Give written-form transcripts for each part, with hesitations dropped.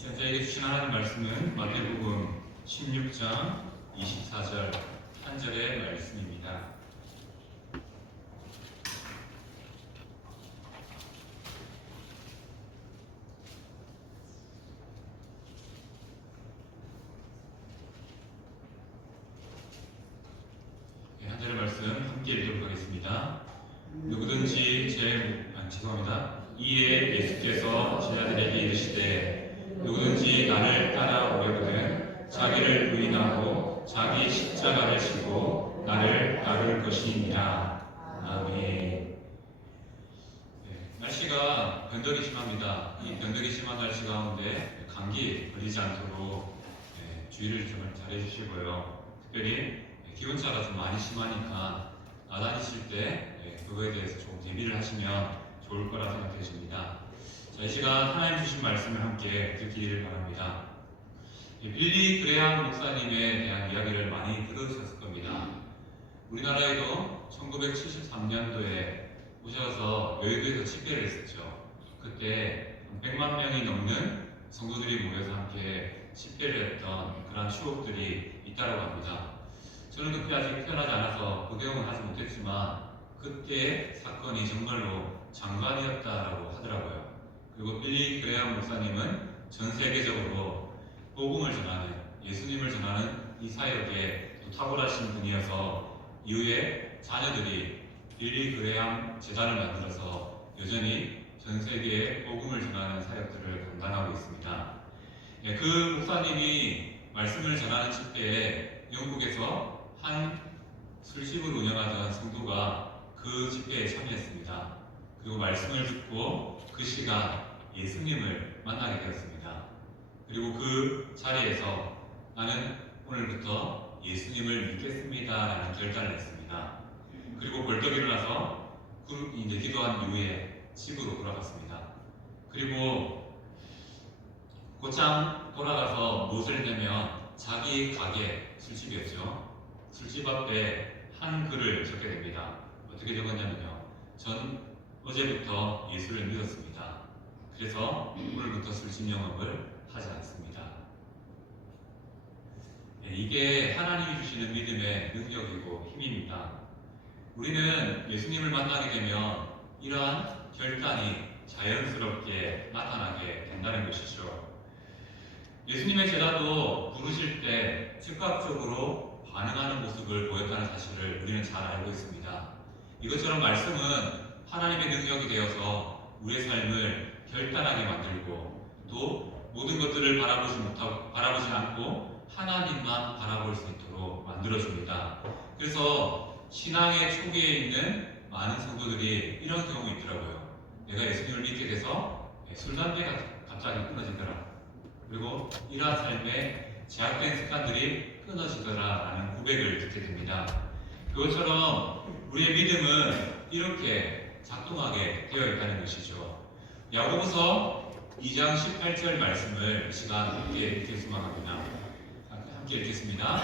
저에게 주신 하나님 말씀은 마태복음 16장 24절 한 절의 말씀입니다. 한 절의 말씀 함께 읽도록 하겠습니다. 누구든지 죄송합니다. 이에 예수께서 제자들에게 이르시되 누구든지 나를 따라오려거든 자기를 부인하고 자기 십자가를 지고 나를 따를 것이니라. 아멘. 날씨가 변덕이 심합니다. 이 변덕이 심한 날씨 가운데 감기 걸리지 않도록 주의를 좀 잘해주시고요. 특별히 기온차가 좀 많이 심하니까 나다니실 때 그거에 대해서 조금 대비를 하시면 좋을 거라 생각해 줍니다. 자, 이 시간 하나님 주신 말씀을 함께 듣기를 바랍니다. 빌리 그레함 목사님에 대한 이야기를 많이 들으셨을 겁니다. 우리나라에도 1973년도에 오셔서 여의도에서 집회를 했었죠. 그때 100만 명이 넘는 성도들이 모여서 함께 집회를 했던 그런 추억들이 있다고 합니다. 저는 그때 아직 태어나지 않아서 그 내용은 하지 못했지만 그때 사건이 정말로 장관이었다라고 하더라고요. 그리고 빌리 그레함 목사님은 전 세계적으로 복음을 전하는, 예수님을 전하는 이 사역에 또 탁월하신 분이어서 이후에 자녀들이 빌리 그레함 재단을 만들어서 여전히 전 세계에 복음을 전하는 사역들을 감당하고 있습니다. 그 목사님이 말씀을 전하는 집회에 영국에서 한 술집을 운영하던 성도가 그 집회에 참여했습니다. 그리고 말씀을 듣고 그 시간 예수님을 만나게 되었습니다. 그리고 그 자리에서 나는 오늘부터 예수님을 믿겠습니다 라는 결단을 했습니다. 그리고 벌떡 일어나서 이제 기도한 이후에 집으로 돌아갔습니다. 그리고 곧장 돌아가서 무엇을 했냐면 자기 가게, 술집이었죠. 술집 앞에 한 글을 적게 됩니다. 어떻게 적었냐면요. 전 어제부터 예수를 믿었습니다. 그래서 오늘부터 술집 영업을 하지 않습니다. 이게 하나님이 주시는 믿음의 능력이고 힘입니다. 우리는 예수님을 만나게 되면 이러한 결단이 자연스럽게 나타나게 된다는 것이죠. 예수님의 제자도 부르실 때 즉각적으로 반응하는 모습을 보였다는 사실을 우리는 잘 알고 있습니다. 이것처럼 말씀은 하나님의 능력이 되어서 우리의 삶을 결단하게 만들고 또 모든 것들을 바라보지 않고 하나님만 바라볼 수 있도록 만들어줍니다. 그래서 신앙의 초기에 있는 많은 성도들이 이런 경험이 있더라고요. 내가 예수님을 믿게 돼서 술, 담배가 갑자기 끊어지더라. 그리고 이러한 삶에 제약된 습관들이 끊어지더라라는 고백을 듣게 됩니다. 그것처럼 우리의 믿음은 이렇게 작동하게 되어 있다는 것이죠. 야고보서 2장 18절 말씀을 이 시간 함께 읽겠으면 합니다. 함께 읽겠습니다.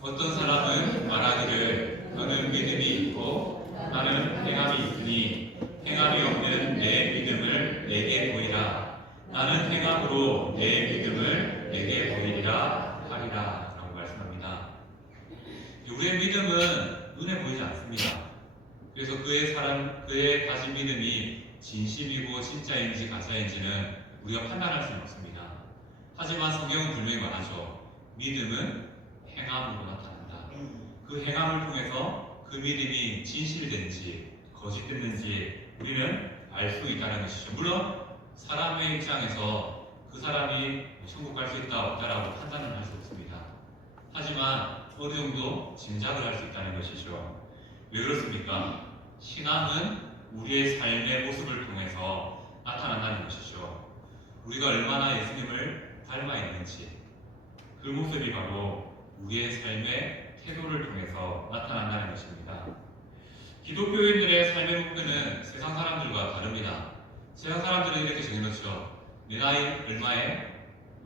어떤 사람은 말하기를 너는 믿음이 있고 나는 행함이 있으니 행함이 없는 내 믿음을 내게 보이라. 나는 행함으로 내 믿음을 내게 보이리라 하리라 라고 말씀합니다. 우리의 믿음은 눈에 보이지 않습니다. 그래서 그의 가진 믿음이 진심이고 진짜인지 가짜인지는 우리가 판단할 수는 없습니다. 하지만 성경은 분명히 말하죠. 믿음은 행함으로 나타난다. 그 행함을 통해서 그 믿음이 진실된지 거짓됐는지 우리는 알 수 있다는 것이죠. 물론 사람의 입장에서 그 사람이 천국 갈 수 있다 없다라고 판단은 할 수 없습니다. 하지만 어느 정도 짐작을 할 수 있다는 것이죠. 왜 그렇습니까? 신앙은 우리의 삶의 모습을 통해서 나타난다는 것이죠. 우리가 얼마나 예수님을 닮아 있는지 그 모습이 바로 우리의 삶의 태도를 통해서 나타난다는 것입니다. 기독교인들의 삶의 목표는 세상 사람들과 다릅니다. 세상 사람들은 이렇게 정해놓죠. 내 나이 얼마에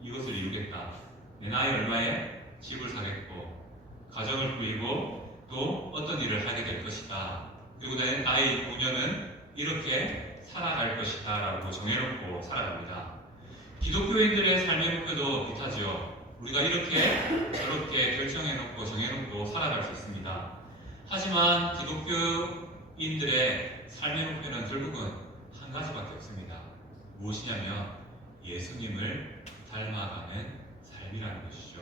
이것을 이루겠다. 내 나이 얼마에 집을 사겠고 가정을 꾸리고 또 어떤 일을 하게 될 것이다. 그리고 내 나이 5년은 이렇게 살아갈 것이다 라고 정해놓고 살아갑니다. 기독교인들의 삶의 목표도 비슷하지요. 우리가 이렇게 저렇게 결정해놓고 정해놓고 살아갈 수 있습니다. 하지만 기독교인들의 삶의 목표는 결국은 한 가지밖에 없습니다. 무엇이냐면 예수님을 닮아가는 삶이라는 것이죠.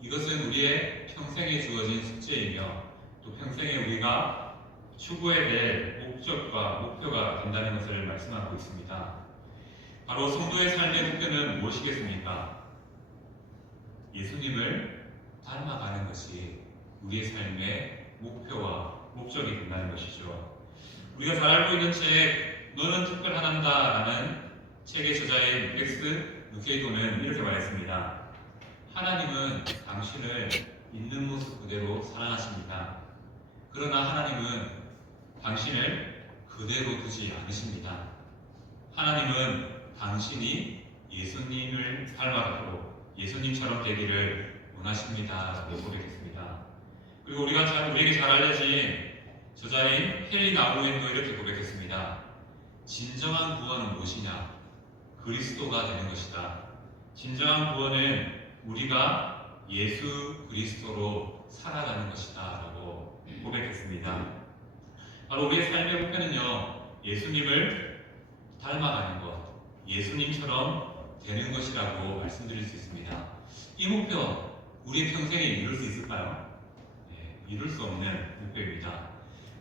이것은 우리의 평생에 주어진 숙제이며 또 평생에 우리가 추구해야 될 목적과 목표가 된다는 것을 말씀하고 있습니다. 바로 성도의 삶의 목표는 무엇이겠습니까? 예수님을 닮아가는 것이 우리의 삶의 목표와 목적이 된다는 것이죠. 우리가 잘 알고 있는 책 너는 특별하단다라는 책의 저자인 맥스 루케이도는 이렇게 말했습니다. 하나님은 당신을 있는 모습 그대로 사랑하십니다. 그러나 하나님은 당신을 그대로 두지 않으십니다. 하나님은 당신이 예수님을 닮아가도록 예수님처럼 되기를 원하십니다. 라고 고백했습니다. 그리고 우리에게 잘 알려진 저자인 헨리 나우엔도 이렇게 고백했습니다. 진정한 구원은 무엇이냐? 그리스도가 되는 것이다. 진정한 구원은 우리가 예수 그리스도로 살아가는 것이다. 라고 고백했습니다. 바로 우리의 삶의 목표는요, 예수님을 닮아가는 것, 예수님처럼 되는 것이라고 말씀드릴 수 있습니다. 이 목표, 우리의 평생에 이룰 수 있을까요? 네, 이룰 수 없는 목표입니다.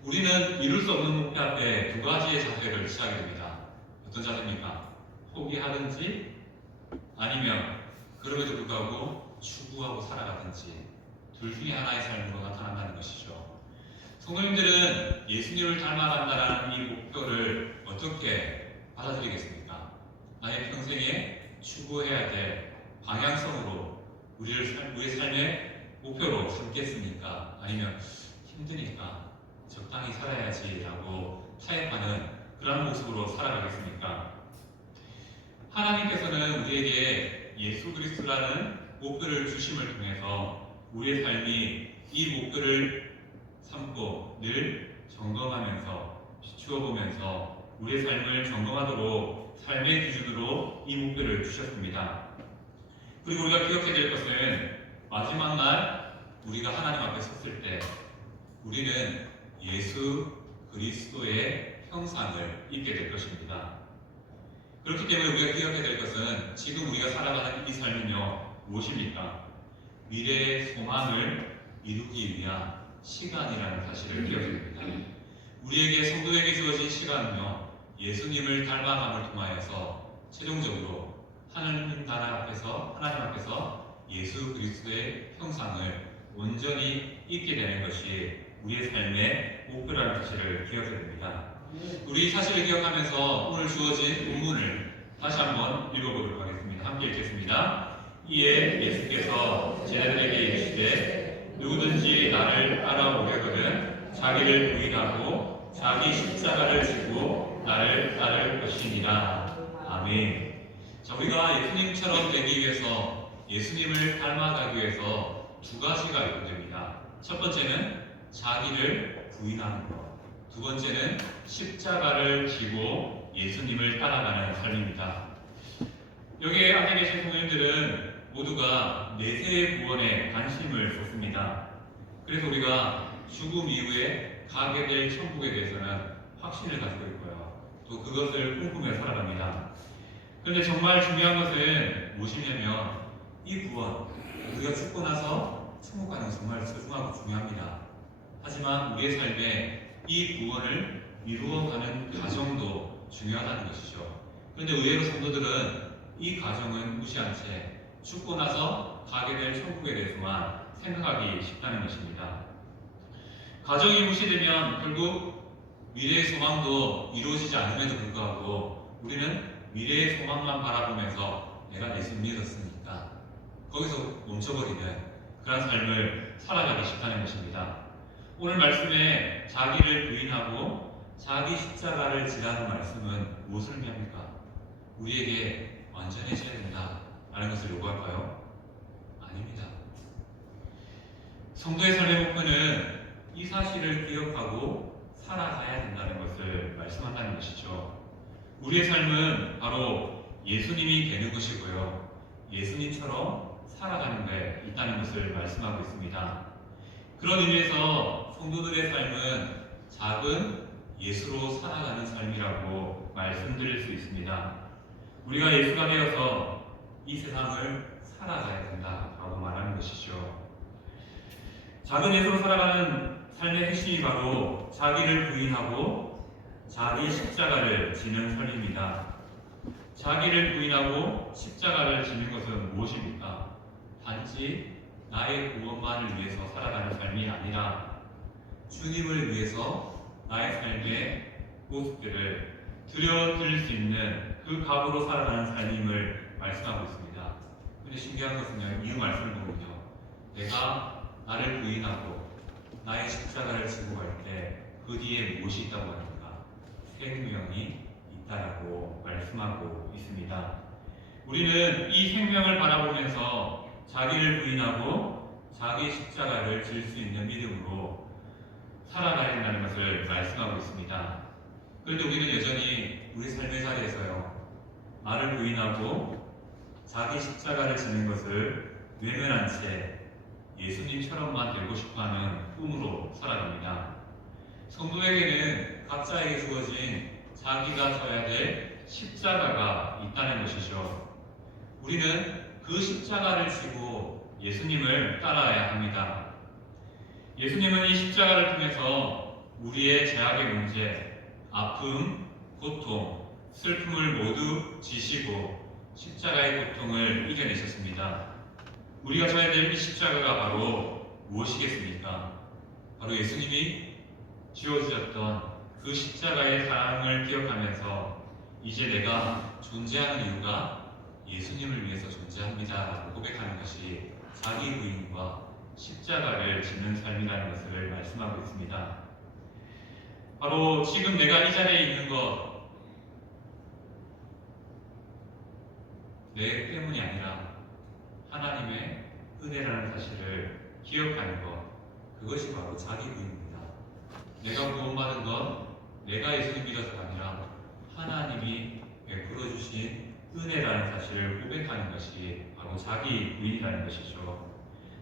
우리는 이룰 수 없는 목표 앞에 두 가지의 자세를 취하게 됩니다. 어떤 자세입니까? 포기하든지 아니면 그럼에도 불구하고 추구하고 살아가든지 둘 중에 하나의 삶으로 나타난다는 것이죠. 성도님들은 예수님을 닮아간다는 이 목표를 어떻게 받아들이겠습니까? 나의 평생에 추구해야 될 방향성으로 우리의 삶의 목표로 삼겠습니까? 아니면 힘드니까 적당히 살아야지라고 타협하는 그런 모습으로 살아가겠습니까? 하나님께서는 우리에게 예수 그리스도라는 목표를 주심을 통해서 우리의 삶이 이 목표를 삼고 늘 점검하면서 비추어 보면서 우리의 삶을 점검하도록 삶의 기준으로 이 목표를 주셨습니다. 그리고 우리가 기억해야 될 것은 마지막 날 우리가 하나님 앞에 섰을 때 우리는 예수 그리스도의 형상을 입게 될 것입니다. 그렇기 때문에 우리가 기억해야 될 것은 지금 우리가 살아가는 이 삶은요, 무엇입니까? 미래의 소망을 이루기 위한 시간이라는 사실을 기억해야 됩니다. 우리에게 성도에게 주어진 시간은요, 예수님을 닮아감을 통하여서 최종적으로 하나님 앞에서 예수 그리스도의 형상을 온전히 입게 되는 것이 우리의 삶의 목표라는 사실을 기억해야 됩니다. 우리 사실을 기억하면서 오늘 주어진 본문을 다시 한번 읽어보도록 하겠습니다. 함께 읽겠습니다. 이에 예수께서 제자들에게 이르시되 누구든지 나를 따라오려거든 자기를 부인하고 자기 십자가를 지고 나를 따를 것이니라. 아멘. 자, 우리가 예수님처럼 되기 위해서 예수님을 닮아가기 위해서 두 가지가 요구됩니다. 첫 번째는 자기를 부인하는 것. 두 번째는 십자가를 지고 예수님을 따라가는 삶입니다. 여기에 안에 계신 성도님들은 모두가 내세의 구원에 관심을 쏟습니다. 그래서 우리가 죽음 이후에 가게 될 천국에 대해서는 확신을 가지고 있고요. 또 그것을 꿈꾸며 살아갑니다. 그런데 정말 중요한 것은 무엇이냐면 이 구원, 우리가 죽고 나서 천국 가는 건 정말 소중하고 중요합니다. 하지만 우리의 삶에 이 구원을 이루어가는 과정도 중요하다는 것이죠. 그런데 의외로 성도들은 이 과정은 무시한 채 죽고 나서 가게 될 천국에 대해서만 생각하기 쉽다는 것입니다. 과정이 무시되면 결국 미래의 소망도 이루어지지 않음에도 불구하고 우리는 미래의 소망만 바라보면서 내가 예수 믿었으니까 거기서 멈춰버리는 그런 삶을 살아가기 쉽다는 것입니다. 오늘 말씀에 자기를 부인하고 자기 십자가를 지라는 말씀은 무엇을 의미합니까? 우리에게 완전해져야 된다라는 것을 요구할까요? 아닙니다. 성도의 삶의 목표는 이 사실을 기억하고 살아가야 된다는 것을 말씀한다는 것이죠. 우리의 삶은 바로 예수님이 되는 것이고요. 예수님처럼 살아가는 데 있다는 것을 말씀하고 있습니다. 그런 의미에서 성도들의 삶은 작은 예수로 살아가는 삶이라고 말씀드릴 수 있습니다. 우리가 예수가 되어서 이 세상을 살아가야 된다라고 말하는 것이죠. 작은 예수로 살아가는 삶의 핵심이 바로 자기를 부인하고 자기 십자가를 지는 삶입니다. 자기를 부인하고 십자가를 지는 것은 무엇입니까? 단지 나의 구원만을 위해서 살아가는 삶이 아니라 주님을 위해서 나의 삶의 모습들을 드려드릴 수 있는 그 각오로 살아가는 삶임을 말씀하고 있습니다. 그런데 신기한 것은요, 이 말씀을 보면요, 내가 나를 부인하고 나의 십자가를 지고 갈 때 그 뒤에 무엇이 있다고 합니까? 생명이 있다라고 말씀하고 있습니다. 우리는 이 생명을 바라보면서 자기를 부인하고 자기 십자가를 질 수 있는 믿음으로 살아가야 된다는 것을 말씀하고 있습니다. 그런데 우리는 여전히 우리 삶의 자리에서요, 나를 부인하고 자기 십자가를 지는 것을 외면한 채 예수님처럼만 되고 싶어하는 꿈으로 살아갑니다. 성도에게는 각자에게 주어진 자기가 져야 될 십자가가 있다는 것이죠. 우리는 그 십자가를 지고 예수님을 따라야 합니다. 예수님은 이 십자가를 통해서 우리의 죄악의 문제, 아픔, 고통, 슬픔을 모두 지시고 십자가의 고통을 이겨내셨습니다. 우리가 져야 될 이 십자가가 바로 무엇이겠습니까? 바로 예수님이 지어주셨던 그 십자가의 사랑을 기억하면서 이제 내가 존재하는 이유가 예수님을 위해서 존재합니다 라고 고백하는 것이 자기 부인과 십자가를 지는 삶이라는 것을 말씀하고 있습니다. 바로 지금 내가 이 자리에 있는 것, 내 때문이 아니라 하나님의 은혜라는 사실을 기억하는 것, 그것이 바로 자기 부인입니다. 내가 구원받은 건 내가 예수님 믿어서가 아니라 하나님이 베풀어 주신 은혜라는 사실을 고백하는 것이 바로 자기 부인이라는 것이죠.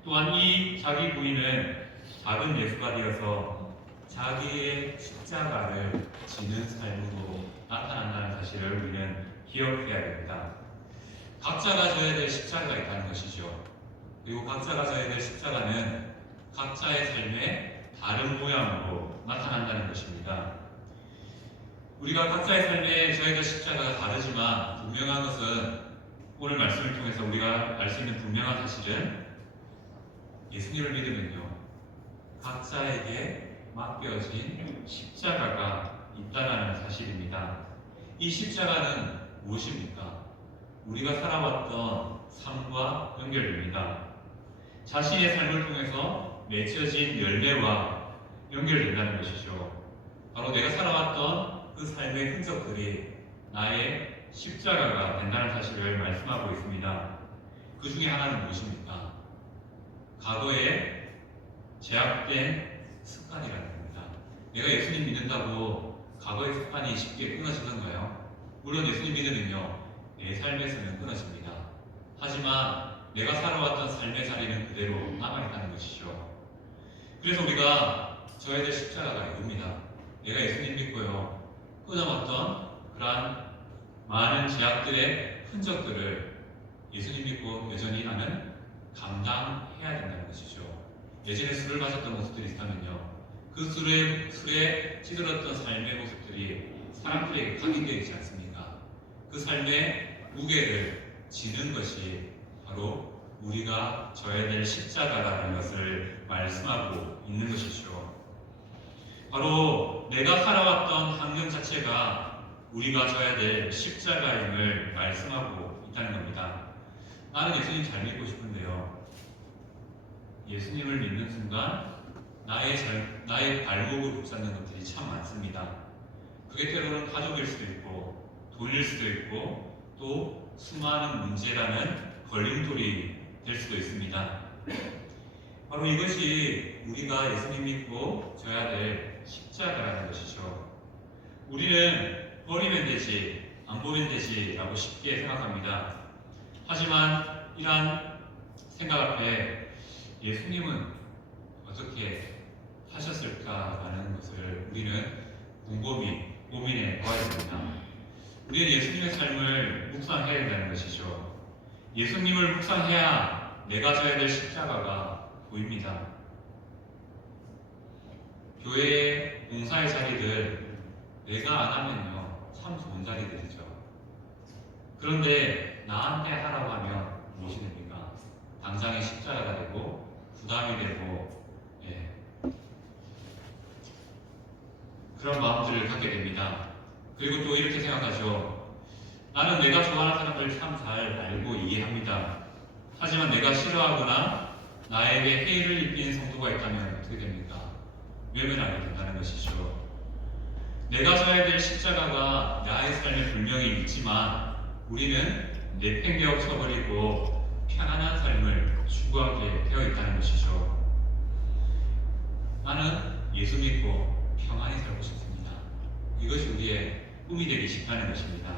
또한 이 자기 부인은 작은 예수가 되어서 자기의 십자가를 지는 삶으로 나타난다는 사실을 우리는 기억해야 됩니다. 각자가 져야 될 십자가가 있다는 것이죠. 그리고 각자가 져야 될 십자가는 각자의 삶의 다른 모양으로 나타난다는 것입니다. 우리가 각자의 삶에 져야 될 십자가가 다르지만 분명한 것은 오늘 말씀을 통해서 우리가 알 수 있는 분명한 사실은 예수님을 믿으면요, 각자에게 맡겨진 십자가가 있다는 사실입니다. 이 십자가는 무엇입니까? 우리가 살아왔던 삶과 연결됩니다. 자신의 삶을 통해서 맺혀진 열매와 연결된다는 것이죠. 바로 내가 살아왔던 그 삶의 흔적들이 나의 십자가가 된다는 사실을 말씀하고 있습니다. 그 중에 하나는 무엇입니까? 과거에 제약된 습관이라는 겁니다. 내가 예수님 믿는다고 과거의 습관이 쉽게 끊어지던가요? 물론 예수님 믿으면요, 내 삶에서는 끊어집니다. 하지만 내가 살아왔던 삶의 자리는 그대로 남아있다는 것이죠. 그래서 우리가 져야 될 십자가가 이겁니다. 내가 예수님 믿고요, 끊어왔던 그러한 많은 제약들의 흔적들을 예수님 믿고 여전히 나는 감당해야 된다는 것이죠. 예전에 술을 마셨던 모습들이 있다면요, 그 술에 찌들었던 삶의 모습들이 사람들에게 각인되어 있지 않습니까? 그 삶의 무게를 지는 것이 바로 우리가 져야 될 십자가라는 것을 말씀하고 있는 것이죠. 바로 내가 살아왔던 환경 자체가 우리가 져야 될 십자가임을 말씀하고 있다는 겁니다. 나는 예수님 잘 믿고 싶은데요, 예수님을 믿는 순간 나의 발목을 붙잡는 것들이 참 많습니다. 그게 때로는 가족일 수도 있고 돈일 수도 있고 또 수많은 문제라는 걸림돌이 될 수도 있습니다. 바로 이것이 우리가 예수님 믿고 져야 될 십자가라는 것이죠. 우리는 버리면 되지 안 보면 되지라고 쉽게 생각합니다. 하지만 이러한 생각 앞에 예수님은 어떻게 하셨을까라는 것을 우리는 곰곰이 고민해 보아야 됩니다. 우리는 예수님의 삶을 묵상해야 된다는 것이죠. 예수님을 묵상해야 내가 져야 될 십자가가 보입니다. 교회의 봉사의 자리들 내가 안 하면요 참 좋은 자리들이죠. 그런데 나한테 하라고 하면 무엇이 됩니까? 당장의 십자가가 되고 부담이 되고 그런 마음들을 갖게 됩니다. 그리고 또 이렇게 생각하죠. 나는 내가 좋아하는 사람을 참 잘 알고 이해합니다. 하지만 내가 싫어하거나 나에게 해를 입힌 성도가 있다면 어떻게 됩니까? 외면하게 된다는 것이죠. 내가 져야 될 십자가가 나의 삶에 분명히 있지만 우리는 내팽개업 쳐버리고 편안한 삶을 추구하게 되어 있다는 것이죠. 나는 예수 믿고 평안히 살고 싶습니다. 이것이 우리의 꿈이 되기 쉽다는 것입니다.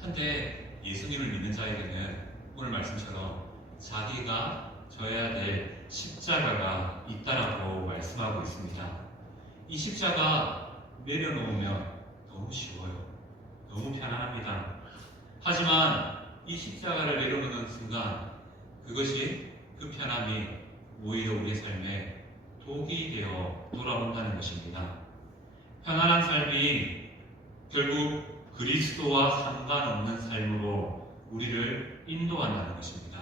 한데 예수님을 믿는 자에게는 오늘 말씀처럼 자기가 져야 될 십자가가 있다라고 말씀하고 있습니다. 이 십자가 내려놓으면 너무 쉬워요. 너무 편안합니다. 하지만 이 십자가를 내려놓는 순간 그것이 그 편함이 오히려 우리의 삶에 독이 되어 돌아온다는 것입니다. 편안한 삶이 결국 그리스도와 상관없는 삶으로 우리를 인도한다는 것입니다.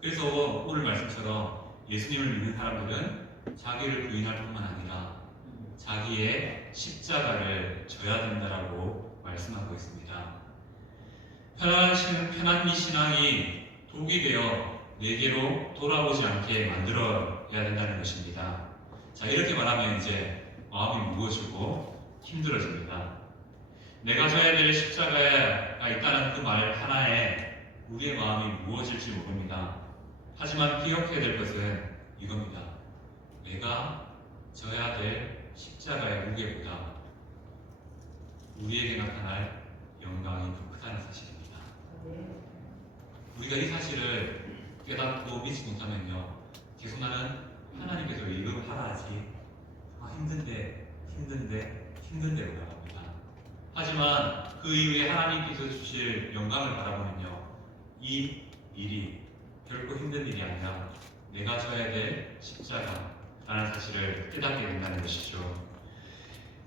그래서 오늘 말씀처럼 예수님을 믿는 사람들은 자기를 부인할 뿐만 아니라 자기의 십자가를 져야 된다라고 말씀하고 있습니다. 편한 이 신앙이 독이 되어 내게로 돌아오지 않게 만들어야 된다는 것입니다. 자, 이렇게 말하면 이제 마음이 무거워지고 힘들어집니다. 내가 져야 될 십자가가 있다는 그 말 하나에 우리의 마음이 무거워질지 모릅니다. 하지만 기억해야 될 것은 이겁니다. 내가 져야 될 십자가의 무게보다 우리에게 나타날 영광이 더 크다는 사실입니다. 우리가 이 사실을 깨닫고 믿지 못하면요 계속 나는 하나님께서 이거 하라 하지 힘든데 올라갑니다. 하지만 그 이후에 하나님께서 주실 영광을 바라보면요 이 일이 결코 힘든 일이 아니라 내가 져야 될 십자가라는 사실을 깨닫게 된다는 것이죠.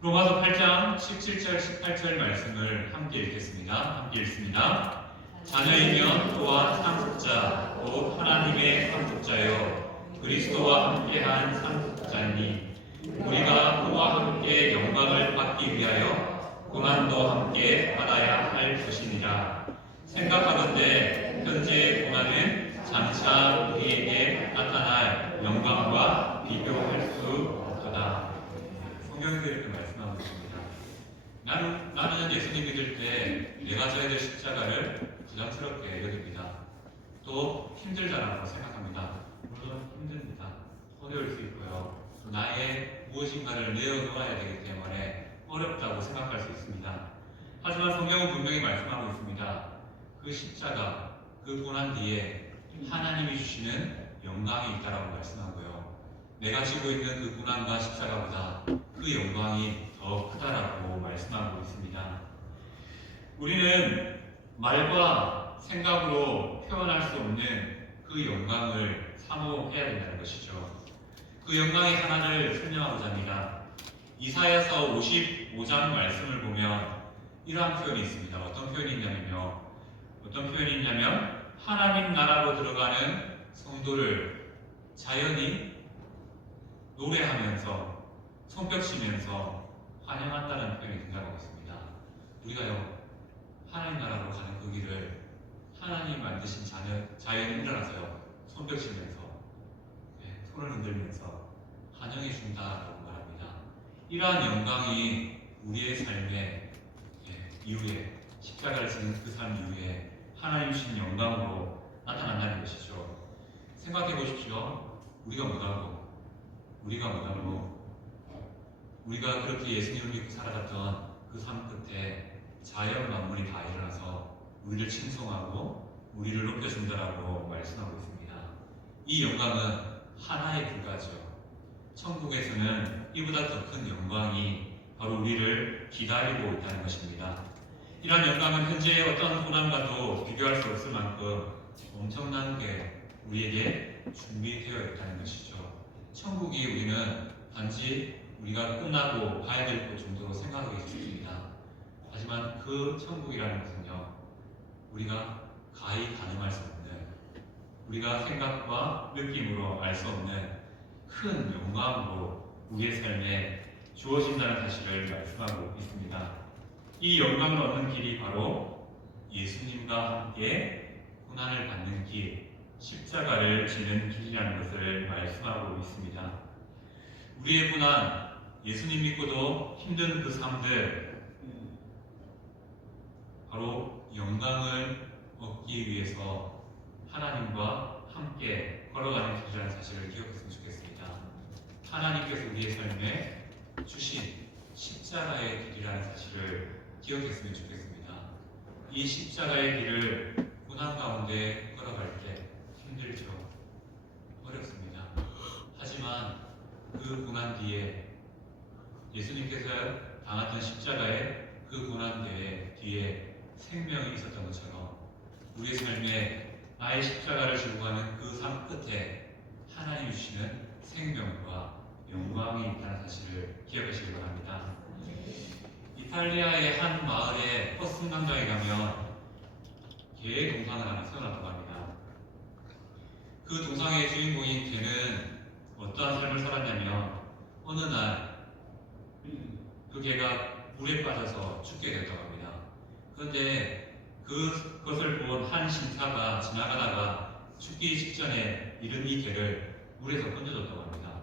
로마서 8장 17절 18절 말씀을 함께 읽겠습니다. 함께 읽습니다. 자녀이면 또한 상속자 곧 하나님의 상속자요 그리스도와 함께한 상속자니 우리가 그와 함께 영광을 받기 위하여 고난도 함께 받아야 할 것이니라. 생각하건대 현재의 고난은 장차 우리에게 나타날 영광과 비교할 수 없도다. 성경에서 이렇게 말씀하고 있습니다. 나는 예수님 믿을 때 내가 져야 될 십자가를 부담스럽게 여깁니다. 또 힘들다라고 생각합니다. 물론 힘듭니다. 어려울 수 있고요. 또 나의 무엇인가를 내어놓아야 되기 때문에 어렵다고 생각할 수 있습니다. 하지만 성경은 분명히 말씀하고 있습니다. 그 십자가, 그 고난 뒤에 하나님이 주시는 영광이 있다라고 말씀하고요. 내가 지고 있는 그 고난과 십자가보다 그 영광이 더 크다라고 말씀하고 있습니다. 우리는 말과 생각으로 표현할 수 없는 그 영광을 사모해야 된다는 것이죠. 그 영광의 하나를 설명하고자 합니다. 이사야서 55장 말씀을 보면 이러한 표현이 있습니다. 어떤 표현이 있냐면 하나님 나라로 들어가는 성도를 자연히 노래하면서 손뼉치면서 환영한다는 표현이 등장하고 있습니다. 우리가요 하나님 나라로 가는 그 길을 하나님 만드신 자연이 일어나서요 손뼉치면서 손을 흔들면서 환영해 준다라고 말합니다. 이러한 영광이 우리의 삶의 이후에 십자가를 지는 그 삶 이후에 하나님 주신 영광으로 나타난다는 것이죠. 생각해 보십시오. 우리가 그렇게 예수님을 믿고 살아갔던 그 삶 끝에 자연 만물이 다 일어나서 우리를 칭송하고 우리를 높여준다라고 말씀하고 있습니다. 이 영광은 하나에 불과하죠. 천국에서는 이보다 더 큰 영광이 바로 우리를 기다리고 있다는 것입니다. 이러한 영광은 현재의 어떤 고난과도 비교할 수 없을 만큼 엄청난 게 우리에게 준비되어 있다는 것이죠. 천국이 우리는 단지 우리가 끝나고 가야 될 곳 정도로 생각하기 쉽습니다. 하지만 그 천국이라는 것은요, 우리가 가히 가늠할 수 없는, 우리가 생각과 느낌으로 알 수 없는 큰 영광으로 우리의 삶에 주어진다는 사실을 말씀하고 있습니다. 이 영광을 얻는 길이 바로 예수님과 함께 고난을 받는 길, 십자가를 지는 길이라는 것을 말씀하고 있습니다. 우리의 고난, 예수님 믿고도 힘든 그 삶들, 바로 영광을 얻기 위해서 하나님과 함께 걸어가는 길이라는 사실을 기억했으면 좋겠습니다. 하나님께서 우리의 삶에 주신 십자가의 길이라는 사실을 기억했으면 좋겠습니다. 이 십자가의 길을 고난 가운데 걸어갈 때 힘들죠. 어렵습니다. 하지만 그 고난 뒤에 예수님께서 당했던 십자가의 그 고난 뒤에 생명이 있었던 것처럼 우리의 삶에 나의 십자가를 지고 가는 그 삶 끝에 하나님 주시는 생명과 영광이 있다는 사실을 기억하시기 바랍니다. 이탈리아의 한 마을에 버스 승강장에 가면 개의 동상을 하나 세워놨다고 합니다. 그 동상의 주인공인 개는 어떠한 삶을 살았냐면 어느 날 그 개가 물에 빠져서 죽게 됐다고 합니다. 그런데 그것을 본 한 신사가 지나가다가 죽기 직전에 이른 이 개를 물에서 건져줬다고 합니다.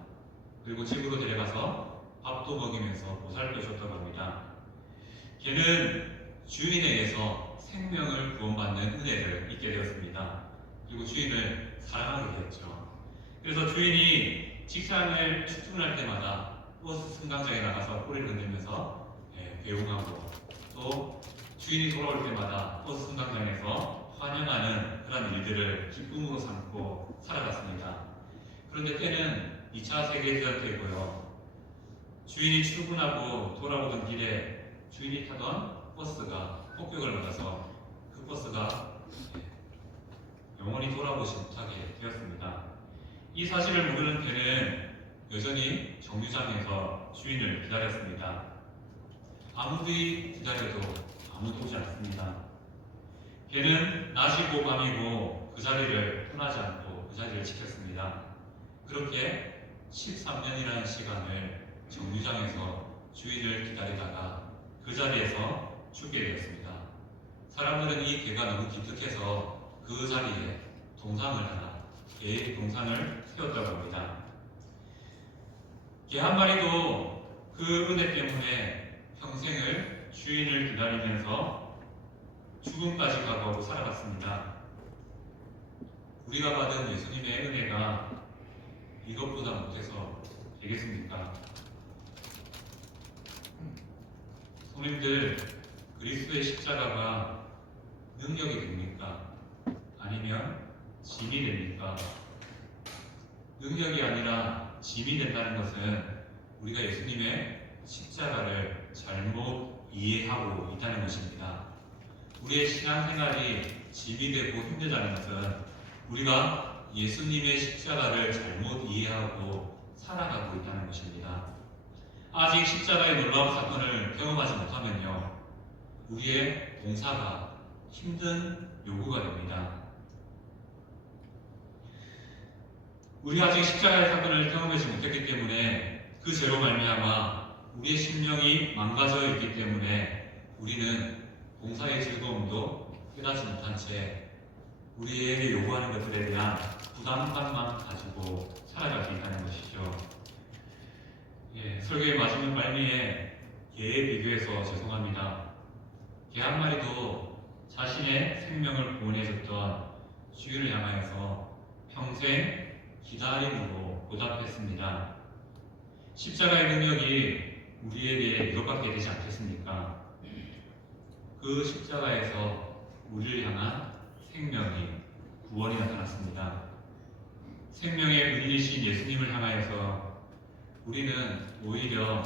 그리고 집으로 데려가서 밥도 먹이면서 보살펴줬다고 합니다. 개는 주인에 의해서 생명을 구원받는 은혜를 잊게 되었습니다. 그리고 주인을 사랑하게 되었죠. 그래서 주인이 직장을 출근할 때마다 버스 승강장에 나가서 꼬리를 흔들면서 배웅하고 또 주인이 돌아올 때마다 버스 승강장에서 환영하는 그런 일들을 기쁨으로 삼고 살아갔습니다. 그런데 때는 2차 세계대전 때고요. 주인이 출근하고 돌아오던 길에 주인이 타던 버스가 폭격을 받아서 그 버스가 영원히 돌아오지 못하게 되었습니다. 이 사실을 모르는 개는 여전히 정류장에서 주인을 기다렸습니다. 아무리 기다려도 아무도 오지 않습니다. 개는 낮이고 밤이고 그 자리를 떠나지 않고 그 자리를 지켰습니다. 그렇게 13년이라는 시간을 정류장에서 주인을 기다리다가 그 자리에서 죽게 되었습니다. 사람들은 이 개가 너무 기특해서 그 자리에 동상을 하나, 개의 동상을 세웠다고 합니다. 개 한 마리도 그 은혜 때문에 평생을 주인을 기다리면서 죽음까지 각오하고 살아갔습니다. 우리가 받은 예수님의 은혜가 이것보다 못해서 되겠습니까? 성님들, 그리스도의 십자가가 능력이 됩니까? 아니면 짐이 됩니까? 능력이 아니라 짐이 된다는 것은 우리가 예수님의 십자가를 잘못 이해하고 있다는 것입니다. 우리의 신앙생활이 짐이 되고 힘들다는 것은 우리가 예수님의 십자가를 잘못 이해하고 살아가고 있다는 것입니다. 아직 십자가의 놀라운 사건을 경험하지 못하면요, 우리의 봉사가 힘든 요구가 됩니다. 우리가 아직 십자가의 사건을 경험하지 못했기 때문에 그 죄로 말미암아 우리의 심령이 망가져 있기 때문에 우리는 봉사의 즐거움도 깨닫지 못한 채 우리에게 요구하는 것들에 대한 부담감만 가지고 살아가고 있다는 것이죠. 설교의 마지막 말미에 개에 비교해서 죄송합니다. 개 한 마리도 자신의 생명을 구원해줬던 주인을 향하여서 평생 기다림으로 보답했습니다. 십자가의 능력이 우리에게 이것밖에 되지 않겠습니까? 그 십자가에서 우리를 향한 생명이 구원이 나타났습니다. 생명의 은인이신 예수님을 향하여서 우리는 오히려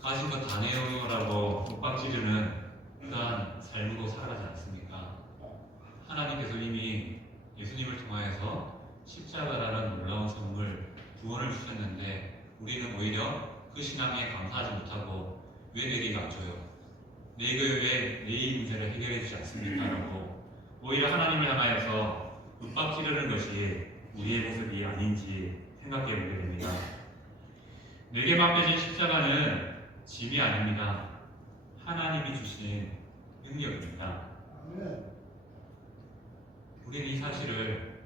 가진 것 다 내어라고 윽박지르는 그러한 삶으로 살아가지 않습니까? 하나님께서 이미 예수님을 통하여서 십자가라는 놀라운 선물, 구원을 주셨는데 우리는 오히려 그 신앙에 감사하지 못하고 왜 내게 이거 안 줘요? 내가 왜 내 이 문제를 해결해 주지 않습니까? 라고 오히려 하나님을 향하여서 윽박지르는 것이 우리의 모습이 아닌지 생각해 보게 됩니다. 내게 맡겨진 십자가는 짐이 아닙니다. 하나님이 주신 능력입니다. 우리는 이 사실을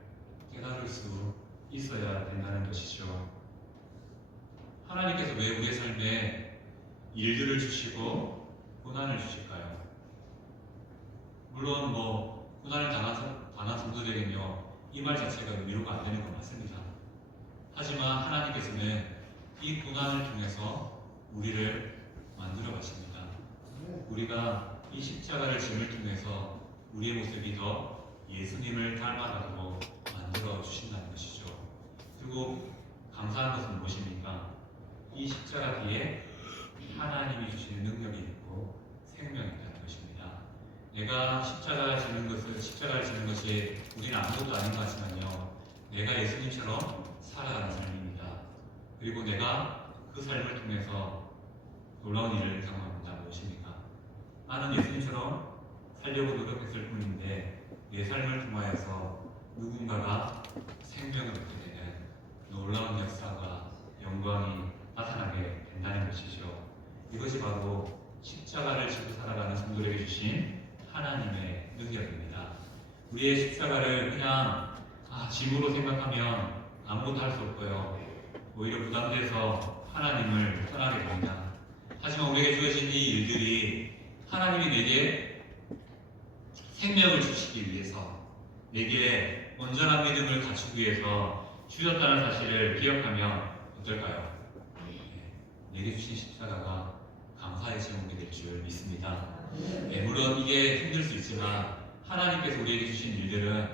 깨달을 수 있어야 된다는 것이죠. 하나님께서 왜 우리의 삶에 일들을 주시고 고난을 주실까요? 물론 고난을 당한 성도들에게는요, 이 말 자체가 위로가 안 되는 건 맞습니다. 하지만 하나님께서는 이 고난을 통해서 우리를 만들어 가십니다. 우리가 이 십자가를 짐을 통해서 우리의 모습이 더 예수님을 닮아가도록 만들어 주신다는 것이죠. 그리고 감사한 것은 무엇입니까? 이 십자가 뒤에 하나님이 주시는 능력이 있고 생명이 있다는 것입니다. 내가 십자가를 지는 것이 우리는 아무것도 아닌 것 같지만요, 내가 예수님처럼 살아가는 삶입니다. 그리고 내가 그 삶을 통해서 놀라운 일을 경험합니다. 무엇입니까? 나는 예수님처럼 살려고 노력했을 뿐인데 내 삶을 통하여서 누군가가 생명을 얻게 되는 놀라운 역사가 영광이 나타나게 된다는 것이죠. 이것이 바로 십자가를 지고 살아가는 성도에게 주신 하나님의 능력입니다. 우리의 십자가를 그냥 짐으로 생각하면 아무것도 할 수 없고요, 오히려 부담돼서 하나님을 떠나게 됩니다. 하지만 우리에게 주어진 이 일들이 하나님이 내게 생명을 주시기 위해서, 내게 온전한 믿음을 갖추기 위해서 주셨다는 사실을 기억하면 어떨까요? 내게 주신 십자가가 감사의 제목이 될 줄 믿습니다. 물론 이게 힘들 수 있지만 하나님께서 우리에게 주신 일들은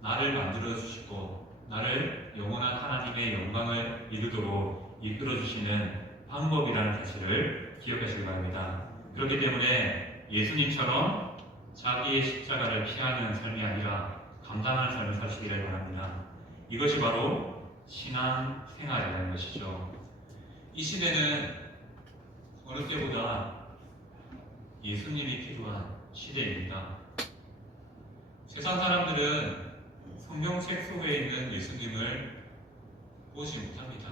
나를 만들어 주시고 나를 영원한 하나님의 영광을 이루도록 이끌어 주시는 방법이라는 사실을 기억하시기 바랍니다. 그렇기 때문에 예수님처럼 자기의 십자가를 피하는 삶이 아니라 감당하는 삶을 사시기를 바랍니다. 이것이 바로 신앙 생활이라는 것이죠. 이 시대는 어느 때보다 예수님이 필요한 시대입니다. 세상 사람들은 성경책 속에 있는 예수님을 보지 못합니다.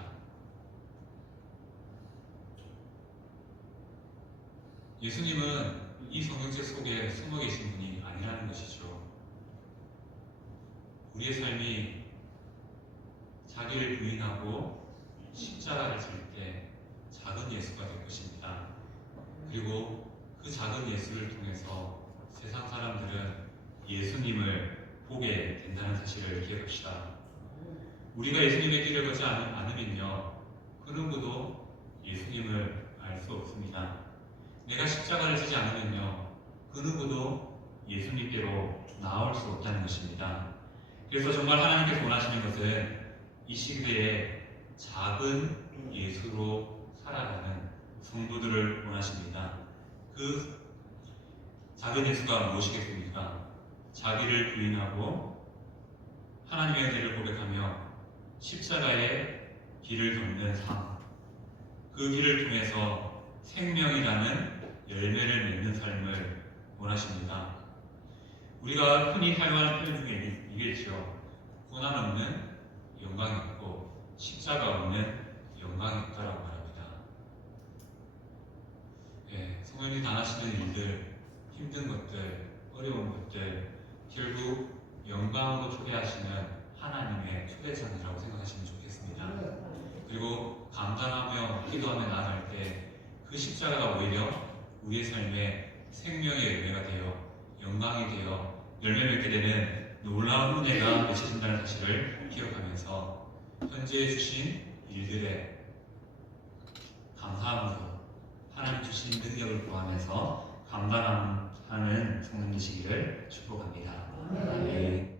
예수님은 이 성경책 속에 숨어 계신 분이 아니라는 것이죠. 우리의 삶이 자기를 부인하고 십자가를 질 때 작은 예수가 될 것입니다. 그리고 그 작은 예수를 통해서 세상 사람들은 예수님을 보게 된다는 사실을 기억합시다. 우리가 예수님의 길을 걷지 않으면요, 그 누구도 예수님을 알 수 없습니다. 내가 십자가를 지지 않으면요, 그 누구도 예수님께로 나올 수 없다는 것입니다. 그래서 정말 하나님께서 원하시는 것은 이 시대에 작은 예수로 살아가는 성도들을 원하십니다. 그 작은 예수가 무엇이겠습니까? 자기를 부인하고 하나님의 은혜를 고백하며 십자가의 길을 걷는 삶, 그 길을 통해서 생명이라는 열매를 맺는 삶을 원하십니다. 우리가 흔히 사용하는 표현 중에 이겠죠. 고난 없는 영광이 없고 십자가 없는 영광이 없다라고 말합니다. 성령님 당하시는 일들, 힘든 것들, 어려운 것들, 결국 영광으로 초대하시는 하나님의 초대장이라고 생각하시면 좋겠습니다. 그리고 감당하며 기도하며 나아갈 때 그 십자가가 오히려 우리의 삶에 생명의 열매가 되어 영광이 되어 열매 맺게 되는 놀라운 은혜가 맺혀진다는 사실을 기억하면서 현재 주신 일들에 감사함으로 하나님 주신 능력을 구하면서 감당하는 성령 되시기를 축복합니다. 아멘. 아멘.